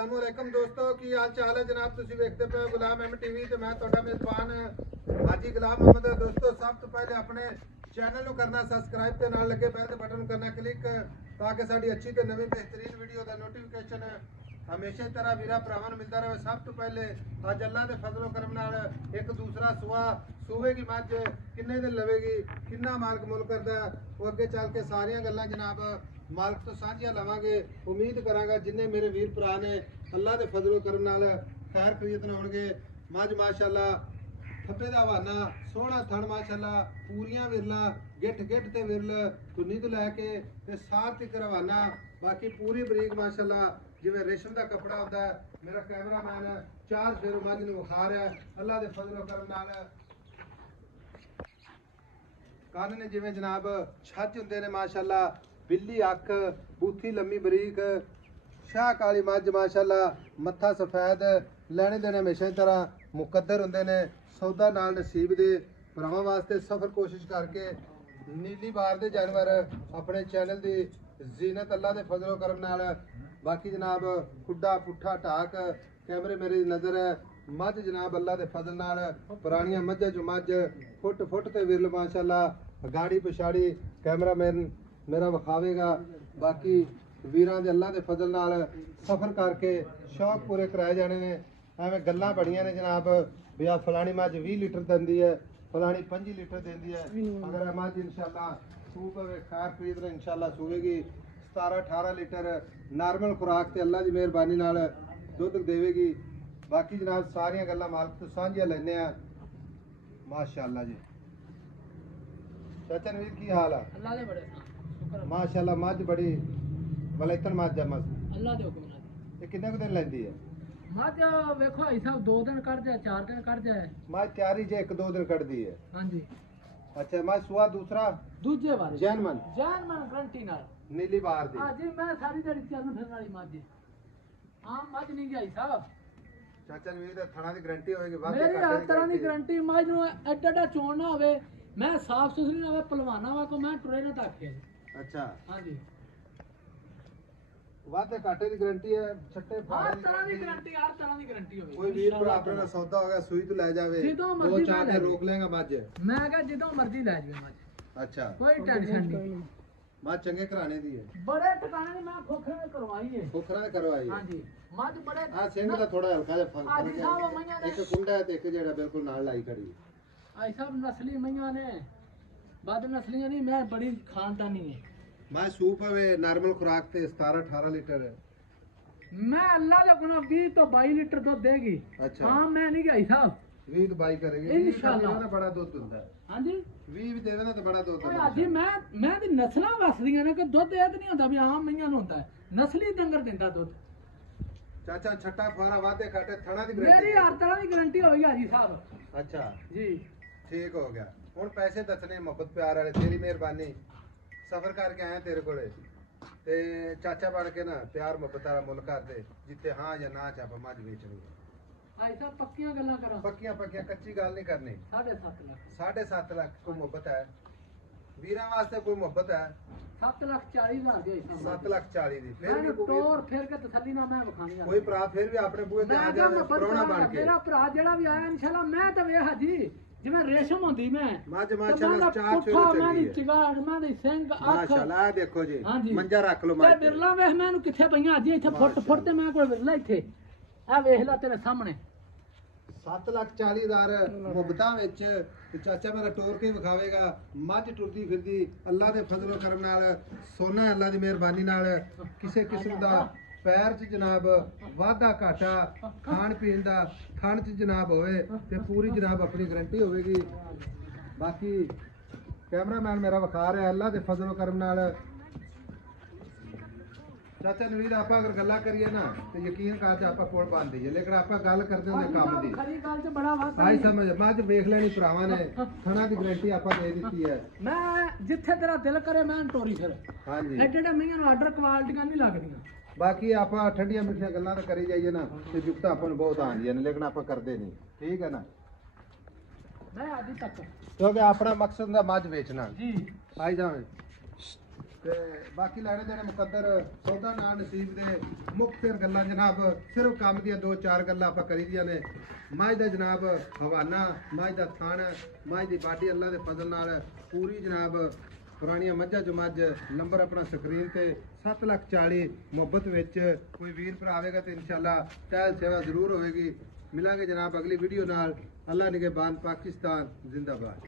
अस्सलामुअलैकुम दोस्तों की हाल चाल है जनाब। तुसी वेखते पे गुलाम एम टीवी ते मैं तुहाडा मेजबान हाजी गुलाम मोहम्मद। दोस्तों सब तो पहले अपने चैनल ਨੂੰ करना सब्सक्राइब ते नाल लगे बैल दे बटन करना क्लिक ताकि साडी अच्छी ते नवी बेहतरीन वीडियो दा नोटिफिकेशन हमेशा ही तरह वीरा भरावां ਨੂੰ मिलता रहे। सब तो पहले अज अल्लाह दे फजलो करम नाल एक दूसरा सुआ सूवे की मझ किन्ने दिन लवेगी किन्ना मालक मुल करदा वो अगे चल के सारियां गल्लां जनाब मालक तो साझियां लवांगे। उम्मीद करांगा जिन्ने मेरे वीर भरा ने अल्लाह दे फजलो करम नाल खैर खरीद होणगे। मझ माशाअल्लाह थप्पे दा हवाना सोहना थण माशाअल्लाह पूरियां विरला गिठ गिठ ते विरल धुन्नी तो लैके ते सार तक रवाना बाकी पूरी बरीक माशाअल्लाह जिवें रेशम दा कपड़ा होंदा है। मेरा कैमरामैन चार फेर मझ नूं विखा रहा है अल्लाह दे फजलो करम नाल। ਕੰਨ ने जिवें जनाब छज हुंदे ने माशाअल्लाह बिल्ली अख बूथी लम्मी बरीक शाह काली मझ माशाअल्लाह मत्था सफेद लैने देने हमेशा ही तरह मुकद्दर हुंदे ने। सौदा नाल नसीब दे भरावां वास्ते सफर कोशिश करके नीली बार दे जानवर अपने चैनल दी जीनत अल्लाह दे फजलो करम नाल। बाकी जनाब खुड्डा पुट्ठा ढाक कैमरे मेरी नज़र है मझ जनाब अल्लाह दे फजल नाल पुरानियां मझां चो मझ फुट फुट ते विरल माशाअल्लाह गाड़ी पिछाड़ी कैमरामैन मेरा विखावेगा। बाकी वीरां दे अल्लाह दे फजल नाल सफर करके शौक पूरे कराए जाने ने। एवें गल्लां बड़ियां ने जनाब भी आ फलानी मझ 20 लीटर दिंदी है फलानी 25 लीटर दिंदी है। अगर मझ इंशाअल्लाह सूप खैर खरीद रहे इंशाअल्लाह सूवेगी 17-18 लीटर नॉर्मल खुराक ते अल्लाह दी मेहरबानी नाल दुध देवेगी। बाकी जनाब सारियां गल्लां मालक तो सांझियां लैने आ माशाअल्लाह जी। चाचा नवीर की हाल है? अल्लाह दे बड़े शुक्र माशाअल्लाह मझ बड़ी वलैतन मझ है मस अल्लाह दे हुक्म नाल। ये कितने दिन लेंदी है मझ? वेखो भाई साहब 2 दिन कट जाए 4 दिन कट जाए मझ तैयारी जे 1-2 दिन कटदी है। हां जी अच्छा मझ सुआ दूसरा दूजे बार जैनमन गारंटी नाल नीली बार दी। हां जी मैं सारी दिहाड़ी चलन फिरन वाली मझ आम मझ नहीं गई साहब। चाचा नवीर दा थणा दी गारंटी होएगी मेरी हर तरह दी गारंटी मझ नु एडा चोण ना होवे मैं साफ सुथरी ना होवे पलवाना वा को मैं टुरे ना ताके। अच्छा हां जी वादे काटे दी गारंटी है छट्टे हर तरह दी गारंटी होवे। कोई वीर भरा अपना सौदा हो गया सुई तो ले जावे 2-4 दिन रोक लेगा मझ मैं कह जिदों मर्जी ले जावे मझ। अच्छा कोई टेंशन नहीं मझ चंगे घराने दी है बड़े ठिकाने दी मैं खोखरा करवाई है खोखरा करवाई। हां जी मझ बड़े आ सिंह दा थोड़ा हल्का जिहा फर्क है एक कुंडा है ते एक जेड़ा बिल्कुल नाल लाई खड़ी आई सब नस्ली मईयां ने बद नस्लियां नहीं मैं बड़ी खानदानी है। मैं सूप है नॉर्मल खुराक ते 17-18 लीटर मैं अल्लाह दे गुना 20 तो 22 लीटर दूध देगी। अच्छा हां मैं नहीं गई साहब 20 तो 22 करेंगे इंशाल्लाह बड़ा दूध हुंदा है। हां जी 20 भी देवे ना तो बड़ा दूध है। जी मैं दी नस्लां वसदियां ने कि दूध ए ते नहीं हुंदा भी आम मईयां नु हुंदा है नस्ली डंगर दिंदा दूध। चाचा छट्टा फारा वादे काटे थणा दी गारंटी मेरी हर तरह दी गारंटी होई हाजी साहब। अच्छा जी ठीक हो गया हुन पैसे दसने मोहब्बत प्यार वाले तेरी मेहरबानी सफर करके आया तेरे कोले ते चाचा बन के ना प्यार मोहब्बत वाला मुल कर दे जिथे हां या ना चाप मझ बेचनी आई साहब पक्कियां गल्लां करो पक्कियां कच्ची गल नहीं करनी। 7.5 लाख कोई मोहब्बत है वीरां वास्ते कोई मोहब्बत है 7,40,000 दी 7,40,000 दी फिर भी टोर फिर के तसल्ली ना मैं विखानी कोई भरा फिर भी अपने बूहे ते आ जाए प्रोना बन के मेरा भरा जेड़ा भी आया इंशाल्लाह मैं तो वे हाजी जिवें रेशम होंदी मैं मझ माशाअल्लाह चार चोर चंगी है चिगाड़ मैं दी सिंग आंख माशाअल्लाह देखो जी मंजा रख लो मैं बिरला वेख मैनू किथे पईयां अजी इथे फुट ते मैं कोल बिरला इथे आ वेख ला तेरे सामने 7,40,000 मुहब्बतां विच चाचा मेरा टोर के विखावेगा मझ टुरदी फिरदी अल्लाह दे फजलो करम नाल सोना अल्लाह दी मेहरबानी नाल किसे किस्म दा पैर च जनाब वाधा घाटा खान पीन दा थण च जनाब होवे ते पूरी जनाब अपनी गारंटी होवेगी। बाकी कैमरामैन मेरा विखा रहा अल्लाह दे फजलो करम नाल। चाचा नवीर आप अगर गल्ला करिए ना तो यकीन कर आप कोल बन दईए लेकिन आप गल करते होंगे काम दी भाई समझ मझ वेख लेनी भरावां ने थणा दी गारंटी आप दे दी है मैं जिथे तेरा दिल करे मैं टोरी फिर। हां जी एडे मईयां नु आर्डर क्वालिटीयां नहीं लगदियां बाकी आप ठंडियां मिठियां गल्लां तो करी जाइए ना तो जुगत अपन बहुत आंदियां ने लेकिन आप करते नहीं ठीक है ना मैं अभी तक क्योंकि अपना मकसद दा मझ बेचना जी आई जावे ਤੇ ਬਾਕੀ ਲੈਣੇ ਦੇਣੇ ਮੁਕੱਦਰ ਸੌਦਾ ਨਾ ਨਸੀਬ ਦੇ ਮੁਖਤਰ ਗੱਲਾਂ ਜਨਾਬ ਸਿਰਫ ਕੰਮ ਦੀਆਂ 2-4 ਗੱਲਾਂ ਆਪਾਂ ਕਰੀ ਦੀਆਂ ਨੇ ਮੱਝ ਦਾ ਜਨਾਬ ਹਵਾਨਾ ਮੱਝ ਦਾ ਥਣ ਮੱਝ ਦੀ ਬਾਡੀ ਅੱਲਾ ਦੇ ਫਜ਼ਲ ਨਾਲ ਪੂਰੀ ਜਨਾਬ ਪੁਰਾਣੀਆਂ ਮੱਝਾਂ ਜੋ ਮੱਝ ਨੰਬਰ ਆਪਣਾ ਸਕਰੀਨ ਤੇ 7,40,000 ਮੁਹੱਬਤ ਵਿੱਚ ਕੋਈ ਵੀਰ ਭਰਾ ਆਵੇਗਾ ਤੇ ਇਨਸ਼ਾਅੱਲਾ ਟਹਿਲ ਸੇਵਾ ਜ਼ਰੂਰ ਹੋਵੇਗੀ ਮਿਲਾਂਗੇ ਜਨਾਬ ਅਗਲੀ ਵੀਡੀਓ ਨਾਲ ਅੱਲਾ ਨਿਗਹਿਬਾਨ ਪਾਕਿस्तान जिंदाबाद।